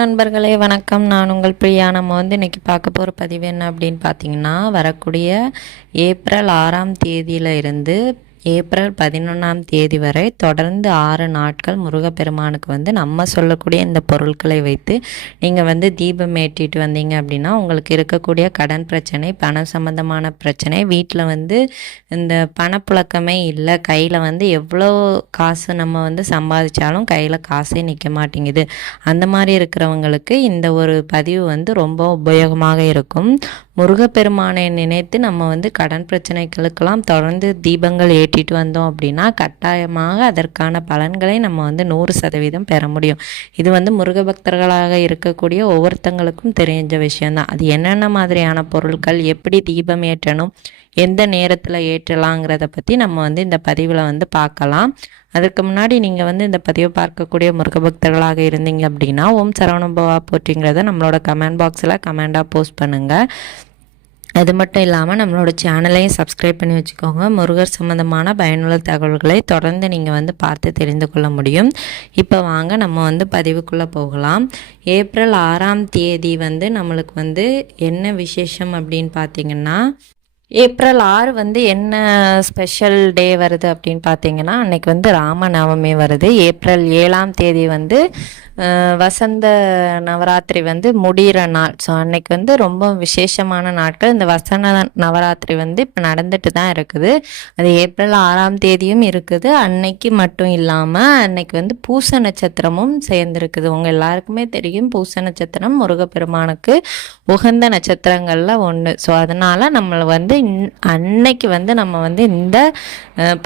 நண்பர்களே வணக்கம். நான் உங்கள் பிரியா. நம்ம இன்றைக்கி பார்க்க போகிற பதிவு என்ன அப்படின்னு பார்த்தீங்கன்னா, வரக்கூடிய ஏப்ரல் 6ஆம் தேதியில் இருந்து ஏப்ரல் 11ஆம் தேதி வரை தொடர்ந்து 6 நாட்கள் முருகப்பெருமானுக்கு நம்ம சொல்லக்கூடிய இந்த பொருட்களை வைத்து நீங்கள் தீபம் ஏற்றிட்டு வந்தீங்க அப்படின்னா உங்களுக்கு இருக்கக்கூடிய கடன் பிரச்சனை, பணம் சம்மந்தமான பிரச்சனை, வீட்டில் இந்த பணப்புழக்கமே இல்லை, கையில் எவ்வளோ காசு நம்ம சம்பாதிச்சாலும் கையில் காசே நிற்க மாட்டேங்குது, அந்த மாதிரி இருக்கிறவங்களுக்கு இந்த ஒரு பதிவு ரொம்ப உபயோகமாக இருக்கும். முருகப்பெருமானை நினைத்து நம்ம கடன் பிரச்சனைகளுக்கெல்லாம் தொடர்ந்து தீபங்கள் ஏற்றிட்டு வந்தோம் அப்படின்னா கட்டாயமாக அதற்கான பலன்களை நம்ம 100% பெற முடியும். இது முருக பக்தர்களாக இருக்கக்கூடிய ஒவ்வொருத்தங்களுக்கும் தெரிஞ்ச விஷயம்தான். அது என்னென்ன மாதிரியான பொருட்கள், எப்படி தீபம் ஏற்றணும், எந்த நேரத்தில் ஏற்றலாங்கிறத பற்றி நம்ம இந்த பதிவில் பார்க்கலாம். அதுக்கு முன்னாடி நீங்கள் இந்த பதிவை பார்க்கக்கூடிய முருகபக்தர்களாக இருந்தீங்க அப்படின்னா ஓம் சரவணபவா போற்றிங்கிறத நம்மளோட கமெண்ட் பாக்ஸில் கமெண்டாக போஸ்ட் பண்ணுங்கள். அது மட்டும் இல்லாமல் நம்மளோட சேனலையும் சப்ஸ்கிரைப் பண்ணி வச்சுக்கோங்க. முருகர் சம்மந்தமான பயனுள்ள தகவல்களை தொடர்ந்து நீங்கள் பார்த்து தெரிந்து கொள்ள முடியும். இப்போ வாங்க நம்ம பதிவுக்குள்ளே போகலாம். ஏப்ரல் 6ஆம் தேதி நம்மளுக்கு என்ன விசேஷம் அப்படின்னு பார்த்தீங்கன்னா, ஏப்ரல் 6 என்ன ஸ்பெஷல் டே வருது அப்படின்னு பார்த்தீங்கன்னா, அன்னைக்கு ராமநவமி வருது. ஏப்ரல் 7ஆம் தேதி வசந்த நவராத்திரி முடிகிற நாள். ஸோ அன்னைக்கு ரொம்ப விசேஷமான நாட்கள். இந்த வசந்த நவராத்திரி இப்போ நடந்துட்டு தான் இருக்குது. அது ஏப்ரல் 6ஆம் தேதியும் இருக்குது. அன்னைக்கு மட்டும் இல்லாமல் அன்னைக்கு பூச நட்சத்திரமும் சேர்ந்துருக்குது. உங்கள் எல்லாருக்குமே தெரியும், பூச நட்சத்திரம் முருகப்பெருமானுக்கு உகந்த நட்சத்திரங்களில் ஒன்று. ஸோ அதனால் நம்ம அன்னைக்கு நம்ம இந்த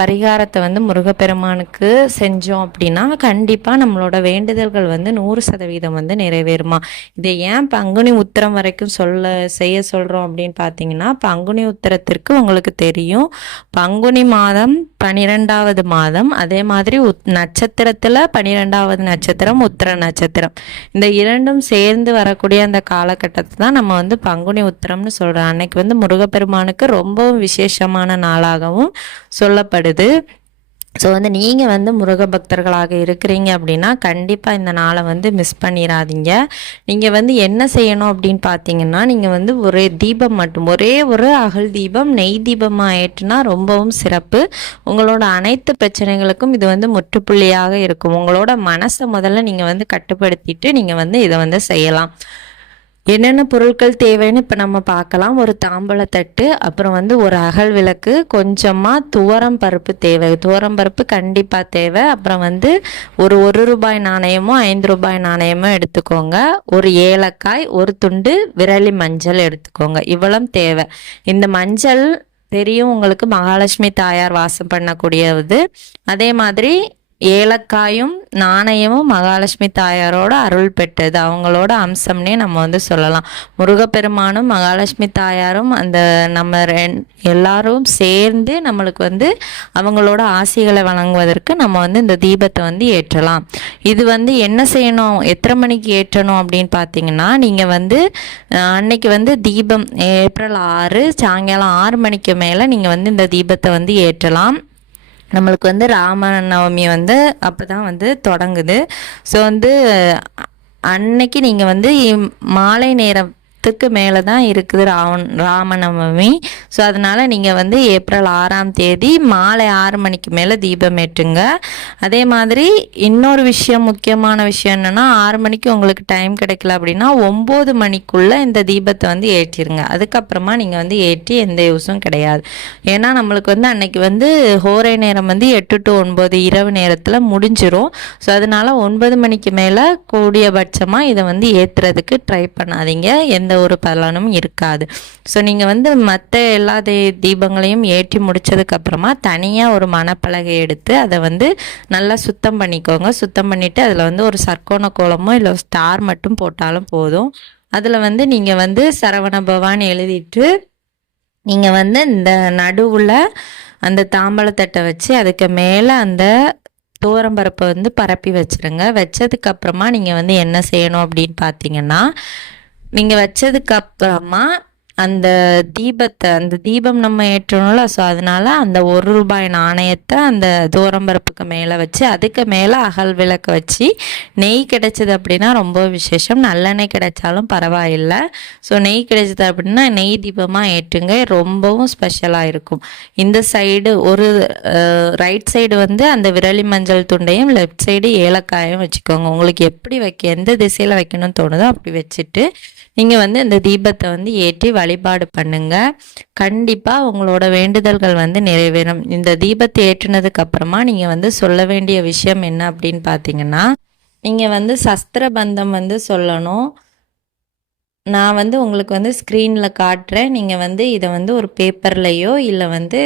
பரிகாரத்தை முருகப்பெருமானுக்கு செஞ்சோம் அப்படின்னா கண்டிப்பாக நம்மளோட வேண்டுதல்கள் 100% நிறைவேறுமா. இதை ஏன் பங்குனி உத்திரம் வரைக்கும் செய்ய சொல்கிறோம் அப்படின்னு பார்த்தீங்கன்னா, பங்குனி உத்திரத்திற்கு உங்களுக்கு தெரியும், பங்குனி மாதம் 12வது மாதம், அதே மாதிரி நட்சத்திரத்தில் 12வது நட்சத்திரம் உத்திர நட்சத்திரம். இந்த இரண்டும் சேர்ந்து வரக்கூடிய அந்த காலகட்டத்தை தான் நம்ம பங்குனி உத்திரம்னு சொல்கிறோம். அன்னைக்கு முருகப்பெருமானுக்கு ரொம்பவும் விசேஷமான நாளாகவும் சொல்லப்படுது. ஸோ நீங்கள் முருக பக்தர்களாக இருக்கிறீங்க அப்படின்னா கண்டிப்பாக இந்த நாளை மிஸ் பண்ணிடாதீங்க. நீங்கள் என்ன செய்யணும் அப்படின்னு பார்த்தீங்கன்னா, நீங்கள் ஒரே தீபம் மட்டும், ஒரே ஒரு அகல் தீபம் நெய் தீபமாக ஏற்றுனா ரொம்பவும் சிறப்பு. உங்களோட அனைத்து பிரச்சனைகளுக்கும் இது முற்றுப்புள்ளியாக இருக்கும். உங்களோட மனசை முதல்ல நீங்கள் கட்டுப்படுத்திட்டு நீங்கள் இதை செய்யலாம். என்னென்ன பொருட்கள் தேவைன்னு இப்போ நம்ம பார்க்கலாம். ஒரு தாம்பழத்தட்டு, அப்புறம் ஒரு அகல் விளக்கு, கொஞ்சமாக துவரம் பருப்பு தேவை. துவரம் பருப்பு கண்டிப்பாக தேவை. அப்புறம் ஒரு ரூபாய் நாணயமோ 5 ரூபாய் நாணயமோ எடுத்துக்கோங்க. ஒரு ஏலக்காய், ஒரு துண்டு விரலி மஞ்சள் எடுத்துக்கோங்க. இவ்வளவு தேவை. இந்த மஞ்சள் தெரியும் உங்களுக்கு, மகாலட்சுமி தாயார் வாசம் பண்ணக்கூடியது. அதே மாதிரி ஏலக்காயும் நாணயமும் மகாலட்சுமி தாயாரோட அருள் பெற்றது, அவங்களோட அம்சம்னே நம்ம சொல்லலாம். முருகப்பெருமானும் மகாலட்சுமி தாயாரும் அந்த நம்ம எல்லாரும் சேர்ந்து நம்மளுக்கு அவங்களோட ஆசிகளை வழங்குவதற்கு நம்ம இந்த தீபத்தை ஏற்றலாம். இது என்ன செய்யணும், எத்தனை மணிக்கு ஏற்றணும் அப்படின்னு பார்த்தீங்கன்னா, நீங்கள் அன்னைக்கு தீபம் ஏப்ரல் 6 சாயங்காலம் 6 மணிக்கு மேலே நீங்கள் இந்த தீபத்தை ஏற்றலாம். நம்மளுக்கு ராமநவமி அப்போ தான் தொடங்குது. ஸோ அன்னைக்கு நீங்கள் மாலை நேரத்துக்கு மேலே தான் இருக்குது ராமநவமி. ஸோ அதனால் நீங்கள் ஏப்ரல் 6ஆம் தேதி மாலை 6 மணிக்கு மேலே தீபம் ஏற்றுங்க. அதே மாதிரி இன்னொரு விஷயம், முக்கியமான விஷயம் என்னென்னா, 6 மணிக்கு உங்களுக்கு டைம் கிடைக்கல அப்படின்னா 9 மணிக்குள்ளே இந்த தீபத்தை ஏற்றிடுங்க. அதுக்கப்புறமா நீங்கள் ஏற்றி எந்த யூஸும் கிடையாது. ஏன்னா நம்மளுக்கு அன்னைக்கு ஹோரை நேரம் 8 to 9 இரவு நேரத்தில் முடிஞ்சிரும். ஸோ அதனால் 9 மணிக்கு மேலே கூடியபட்சமாக இதை ஏற்றுறதுக்கு ட்ரை பண்ணாதீங்க. எந்த ஒரு பலனும் இருக்காது. ஸோ நீங்கள் மற்ற எல்லா தீபங்களையும் ஏற்றி முடிச்சதுக்கப்புறமா தனியாக ஒரு மணப்பலகை எடுத்து அதை நல்லா சுத்தம் பண்ணிக்கோங்க. சுத்தம் பண்ணிவிட்டு அதில் ஒரு சர்க்கோண கோலமோ இல்லை ஸ்டார் மட்டும் போட்டாலும் போதும். அதில் நீங்கள் சரவண பவான்னு எழுதிட்டு நீங்கள் இந்த நடுவில் அந்த தாம்பழத்தட்டை வச்சு அதுக்கு மேலே அந்த துவரம்பருப்பை பரப்பி வச்சுருங்க. வச்சதுக்கப்புறமா நீங்கள் என்ன செய்யணும் அப்படின்னு பார்த்தீங்கன்னா, நீங்கள் வச்சதுக்கப்புறமா அந்த அந்த தீபம் நம்ம ஏற்றணும்ல, ஸோ அதனால அந்த ₹1 நாணயத்தை அந்த தூரம்பரப்புக்கு மேலே வச்சு அதுக்கு மேலே அகல் விளக்கு வச்சு நெய் கிடைச்சது அப்படின்னா ரொம்ப விசேஷம். நல்லெண்ணெய் கிடைச்சாலும் பரவாயில்லை. ஸோ நெய் கிடைச்சது அப்படின்னா நெய் தீபமாக ஏற்றுங்க, ரொம்பவும் ஸ்பெஷலாக இருக்கும். இந்த சைடு ஒரு ரைட் சைடு வந்து அந்த விரலி மஞ்சள் துண்டையும், லெஃப்ட் சைடு ஏலக்காயும் வச்சுக்கோங்க. உங்களுக்கு எப்படி எந்த திசையில் வைக்கணும்னு தோணுதோ அப்படி வச்சுட்டு நீங்கள் வந்து இந்த தீபத்தை வந்து ஏற்றி வழிபாடு பண்ணுங்க. கண்டிப்பாக உங்களோட வேண்டுதல்கள் வந்து நிறைவேறும். இந்த தீபத்தை ஏற்றினதுக்கு அப்புறமா நீங்கள் வந்து சொல்ல வேண்டிய விஷயம் என்ன அப்படின்னு பார்த்தீங்கன்னா, நீங்கள் வந்து சஸ்திர பந்தம் வந்து சொல்லணும். நான் வந்து உங்களுக்கு வந்து ஸ்க்ரீனில் காட்டுறேன். நீங்கள் வந்து இதை வந்து ஒரு பேப்பர்லையோ இல்லை வந்து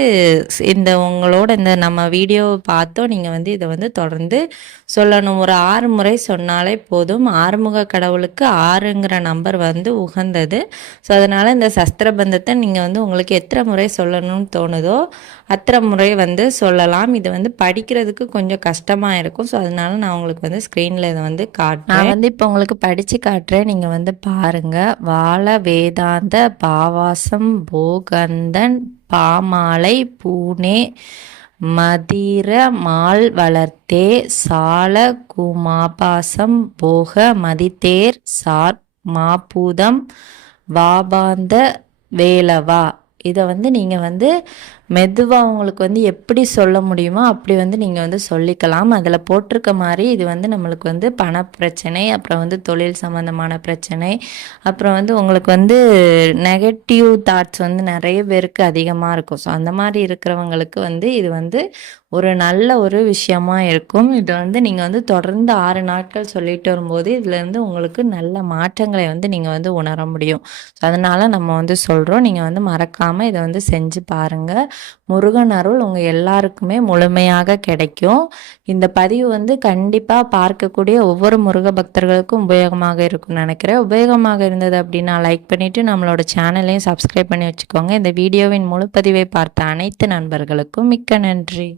இந்த உங்களோட இந்த நம்ம வீடியோவை பார்த்தோ நீங்கள் வந்து இதை வந்து தொடர்ந்து சொல்லணும். ஒரு 6 முறை சொன்னாலே போதும். ஆறுமுக கடவுளுக்கு 6ங்கிற நம்பர் வந்து உகந்தது. ஸோ அதனால் இந்த சஸ்திர பந்தத்தை நீங்கள் வந்து உங்களுக்கு எத்தனை முறை சொல்லணும்னு தோணுதோ அத்தனை முறை வந்து சொல்லலாம். இது வந்து படிக்கிறதுக்கு கொஞ்சம் கஷ்டமாக இருக்கும். ஸோ அதனால நான் உங்களுக்கு வந்து ஸ்க்ரீனில் இதை வந்து காட்டுறேன். நான் வந்து இப்போ உங்களுக்கு படித்து காட்டுறேன், நீங்கள் வந்து பாருங்கள். வாழ வேதாந்த பாவாசம் போகந்தன் பாமாலை பூனே மதிர மால் வளர்த்தே சால குமாபாசம் போக மதித்தேர் சார் மாபூதம் வாபாந்த வேலவா. இதை வந்து நீங்கள் வந்து மெதுவாக உங்களுக்கு வந்து எப்படி சொல்ல முடியுமோ அப்படி வந்து நீங்கள் வந்து சொல்லிக்கலாம். அதில் போட்டிருக்க மாதிரி இது வந்து நம்மளுக்கு வந்து பண பிரச்சனை, அப்புறம் வந்து தொழில் சம்மந்தமான பிரச்சனை, அப்புறம் வந்து உங்களுக்கு வந்து நெகட்டிவ் தாட்ஸ் வந்து நிறைய பேருக்கு அதிகமாக இருக்கும். ஸோ அந்த மாதிரி இருக்கிறவங்களுக்கு வந்து இது வந்து ஒரு நல்ல ஒரு விஷயமா இருக்கும். இது வந்து நீங்கள் வந்து தொடர்ந்து 6 நாட்கள் சொல்லிட்டு வரும்போது இதுலேருந்து உங்களுக்கு நல்ல மாற்றங்களை வந்து நீங்கள் வந்து உணர முடியும். ஸோ அதனால் நம்ம வந்து சொல்கிறோம், நீங்கள் வந்து மறக்காமல் இதை வந்து செஞ்சு பாருங்கள். முருகன் அருள் உங்கள் எல்லாருக்குமே முழுமையாக கிடைக்கும். இந்த பதிவு வந்து கண்டிப்பாக பார்க்கக்கூடிய ஒவ்வொரு முருக பக்தர்களுக்கும் உபயோகமாக இருக்கும்னு நினைக்கிறேன். உபயோகமாக இருந்தது அப்படின்னா லைக் பண்ணிவிட்டு நம்மளோட சேனலையும் சப்ஸ்கிரைப் பண்ணி வச்சுக்கோங்க. இந்த வீடியோவின் முழு பதிவை பார்த்த அனைத்து நண்பர்களுக்கும் மிக்க நன்றி.